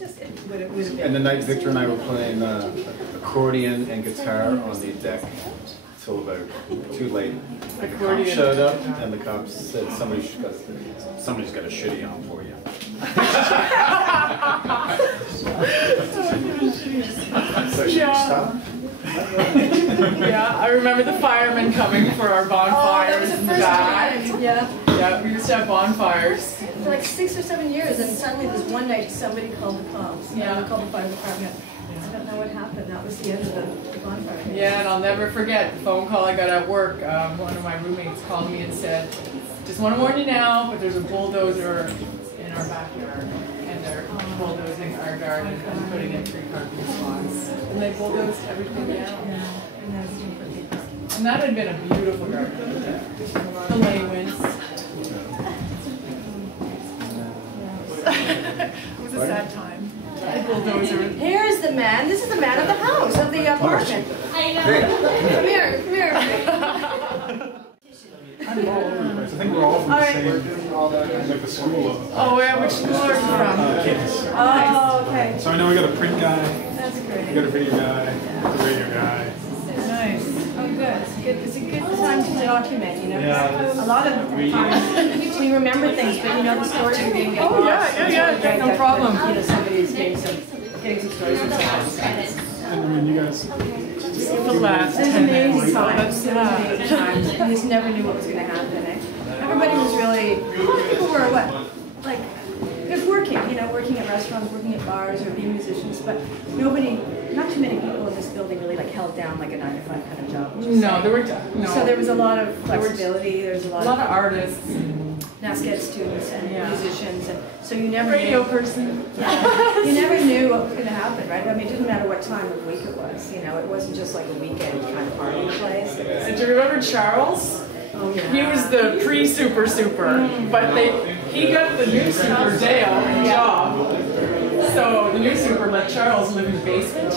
it would have been. And the night Victor and I were playing accordion and guitar on the deck till about too late. The cops showed up, and the cops said somebody's got a shitty on for you. So should we stop? Yeah, I remember the firemen coming for our bonfires in the back. Yeah. Yeah, we used to have bonfires. For like 6 or 7 years, and suddenly this one night somebody called the cops. Yeah. They called the fire department. I don't know what happened. That was the end of the bonfire. Yeah, and I'll never forget the phone call I got at work. One of my roommates called me and said, "Just want to warn you now, but there's a bulldozer in our backyard, and they're bulldozing our garden and putting in 3 parking spots." And they bulldozed everything down. Yeah. And that had been a beautiful garden. The Laywins. It was a sad time. The bulldozer. Here's the man. This is the man of the house, of the apartment. Hey. Come here. I'm all over the place. I think we're all from the same, like the school of. Oh, yeah, which school are you from? Kids. Oh, okay. So I know we got a print guy, That's great. we got a video guy, a radio guy. Nice. Oh, good. It's a good time to document, you know. Yeah. A lot of times we remember things, but you know the stories are being Oh, yeah, no problem. You know, somebody's getting some stories from someone else. And I mean, you guys. The last There's 10 amazing minutes. times. There's amazing times. You just never knew what was going to happen. Eh? Everybody was really. A lot of people were like working. You know, working at restaurants, working at bars, or being musicians. But nobody, not too many people in this building really like held down like a 9-to-5 kind of job. No, there were no. So there was a lot of flexibility. There was a lot of artists. NASCAD students and musicians, and so you never radio knew, person. you never knew what was going to happen, right? I mean, it didn't matter what time of week it was. You know, it wasn't just like a weekend kind of party place. And do you remember Charles? Oh yeah. He was the pre-super, but he got the new super Dale job. So the new super let Charles live in the basement.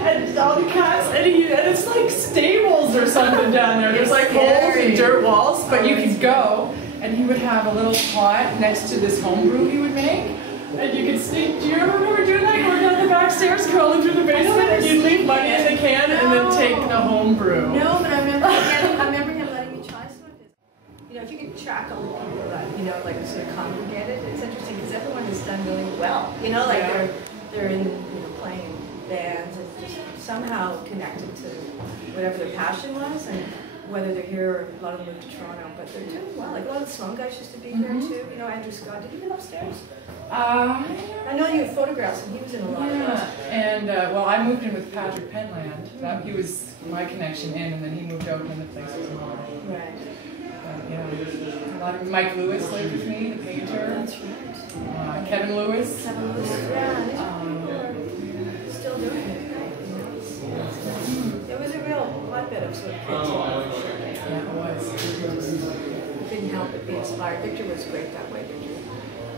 And all the cats, and it's like stables or something down there. There's like holes and dirt walls, but you could go, and he would have a little pot next to this homebrew he would make, and you could sneak. Do you remember doing that? Going down the back stairs, crawling through the basement, and you'd leave money in the can and then take the homebrew. No, but I remember him letting me try some of his. You know, if you could track all the people that like sort of congregated, it's interesting because everyone has done really well. You know, like they're in playing bands and just somehow connected to whatever their passion was, and whether they're here or a lot of them moved to Toronto, but they're doing well. Like a lot of the Sloan guys used to be here too. You know, Andrew Scott, did he live upstairs? I know you have photographs, and he was in a lot of those. And well, I moved in with Patrick Penland. He was my connection in, and then he moved out and the place was mine. Right. A lot of Mike Lewis lived with me, the painter. That's right. Kevin Lewis. Still doing it. It was a real hotbed of sort of creativity. Yeah, it was. Couldn't help but be inspired. Victor was great that way. Victor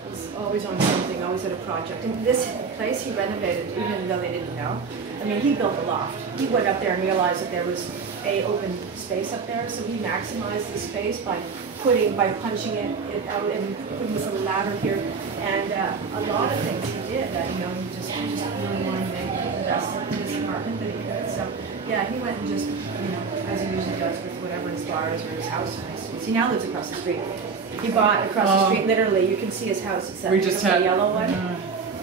was always on something, always at a project. And this place he renovated, even though they didn't know. I mean, he built a loft. He went up there and realized that there was open space up there, so he maximized the space by punching it out and putting this little ladder here, and a lot of things he did that he just really wanted to make the best in his apartment that he could. So yeah, he went and just as he usually does with whatever inspires or his house. He now lives across the street. He bought across the street. Literally, you can see his house. It's that yellow one.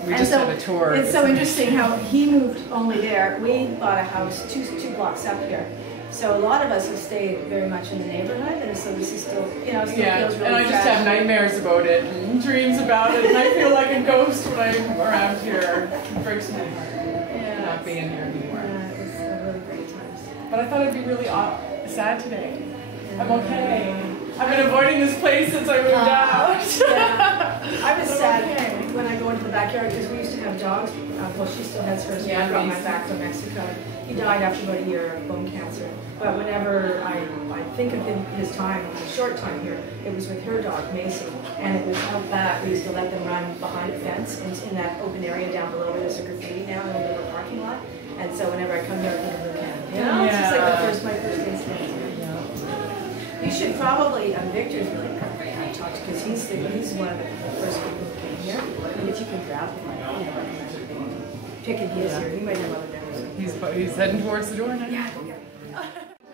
We just had a tour. It's so interesting how he moved only there. We bought a house two blocks up here. So a lot of us have stayed very much in the neighborhood, and so this is still, still feels really and I just have nightmares about it, and dreams about it, and I feel like a ghost when I'm around here. It breaks my heart not being here anymore. Yeah, it was really great times. But I thought it'd be really sad today. I'm okay. I've been avoiding this place since I moved out. I was sad when I go into the backyard because we used to have dogs. Well, she still has hers. I brought mine back from Mexico. He died after about a year of bone cancer. But whenever I think of his time, his short time here, it was with her dog, Macy. And it was out back. We used to let them run behind the fence in that open area down below where there's a graffiti now in the middle of a parking lot. And so whenever I come here, I think of the can. It's just like my first instinct. You should probably, Victor's really talk to because he's one of the first people who came here. I mean, if you can grab nothing like picking his here. He might have other dinners. He's heading towards the door now. Yeah.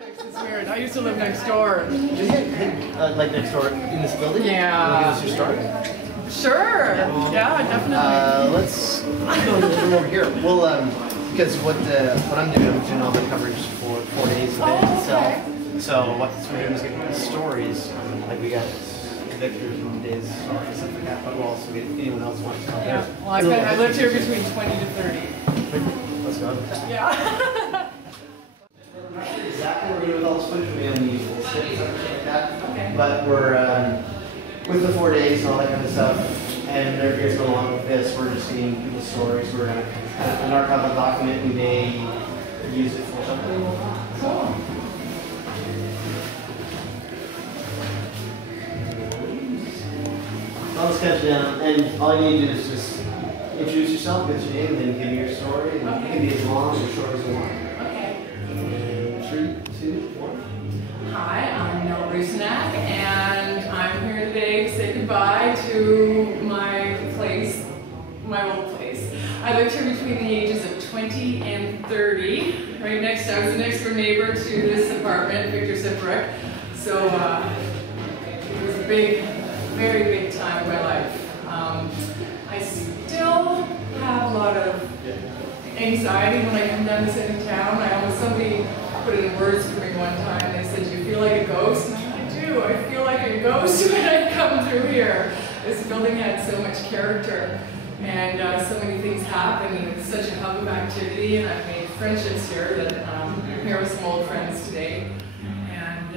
It's weird. I used to live next door. Like next door in this building? Yeah. Will you give us your story? Sure. Yeah, definitely. Let's go over here. Well, because what I'm doing all the coverage for 4 days of it itself. So what we're doing is getting stories. Like we got Victor's and Dave's stories, stuff like that. But we'll also get anyone else wants to come. Yeah. Well, I lived here between 20 to 30. Let's go. Yeah. Exactly what we're doing with all this footage. We only use little snippets and stuff like that. Okay. But we're with the 4 days and all that kind of stuff. And if you guys go along with this, we're just seeing people's stories. We're going to an archival document. We may use it for something. Cool. I'll just catch you down, and all you need to do is just introduce yourself, get your name, and then give me your story. And it can be as long or as short as you want. Okay. 3, 2, 1. Hi, I'm Rusinak, and I'm here today to say goodbye to my place, my old place. I lived here between the ages of 20 and 30. Right next, I was the next door neighbor to this apartment, Victor Siprick. So it was a big, very big time in my life. I still have a lot of anxiety when I come down to city town. Somebody put it in words for me one time. They said, "Do you feel like a ghost?" And I do. I feel like a ghost when I come through here. This building had so much character, and so many things happen, and it's such a hub of activity, and I've made friendships here that I'm here with some old friends today. And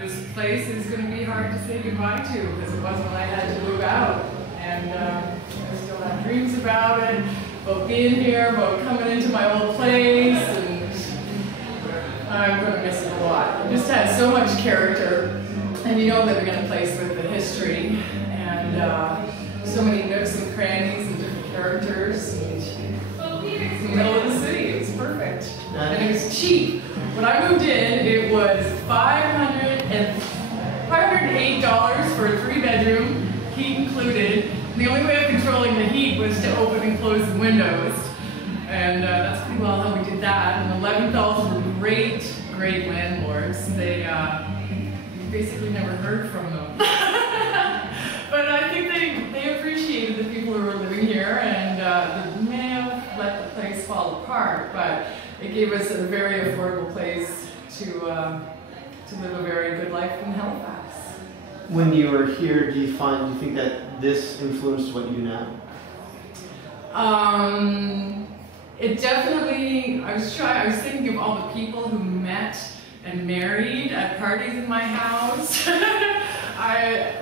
this place is going to be hard to say goodbye to, because it was when I had to move out. And I still have dreams about it, about being here, about coming into my old place, and I'm going to miss it a lot. It just has so much character, and you know living in a place with the history, and so many nooks and crannies and different characters. And it's in the middle of the city. It was perfect. And it was cheap. When I moved in, it was $508 for a 3-bedroom, heat included. And the only way of controlling the heat was to open and close the windows. And that's pretty well how we did that. And the Leventhal's were great, great landlords. They basically never heard from them. But I think they appreciated the people who were living here, and they may have let the place fall apart, but it gave us a very affordable place to live a very good life in Halifax. When you were here, do you think that this influenced what you do now? It definitely, I was thinking of all the people who met and married at parties in my house,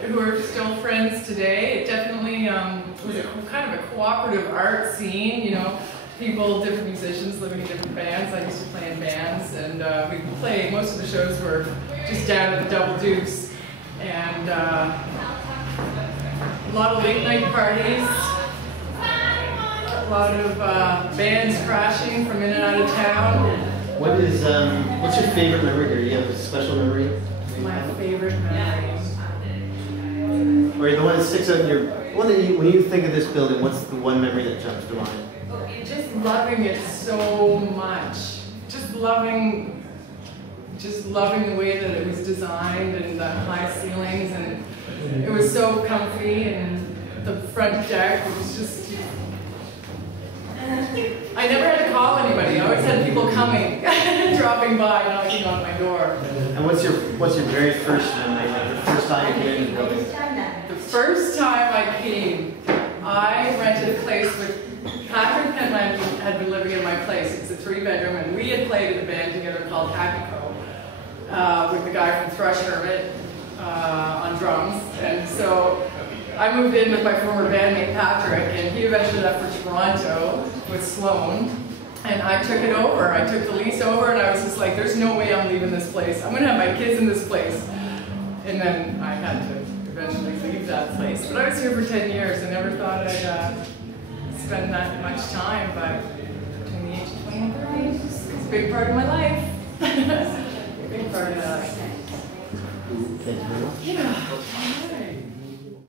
who are still friends today. It definitely was kind of a cooperative art scene, you know, people, different musicians living in different bands. I used to play in bands, and we played, most of the shows were just down at the Double Deuce, and a lot of late night parties. A lot of bands crashing from in and out of town. What's your favorite memory here? Do you have a special memory? My favorite memory. Or the one that sticks out in your, when you think of this building, what's the one memory that jumps to mind? Just loving it so much. Just loving the way that it was designed, and the high ceilings, and it was so comfy, and the front deck was just, I never had to call anybody. I always had people coming, dropping by, knocking on my door. And what's your very first memory? Like the first time you came in the building? The first time I came, I rented a place with Patrick Penland had been living in my place. It's a 3-bedroom, and we had played in a band together called Happy Co. With the guy from Thrush Hermit on drums, and so I moved in with my former bandmate Patrick, and he eventually left for Toronto with Sloan, and I took it over. I took the lease over, and I was just like, there's no way I'm leaving this place. I'm going to have my kids in this place. And then I had to eventually leave that place. But I was here for 10 years. I never thought I'd spend that much time, but between the age of 20 and 30, it's a big part of my life. A big part of that. Thank you very much. Yeah.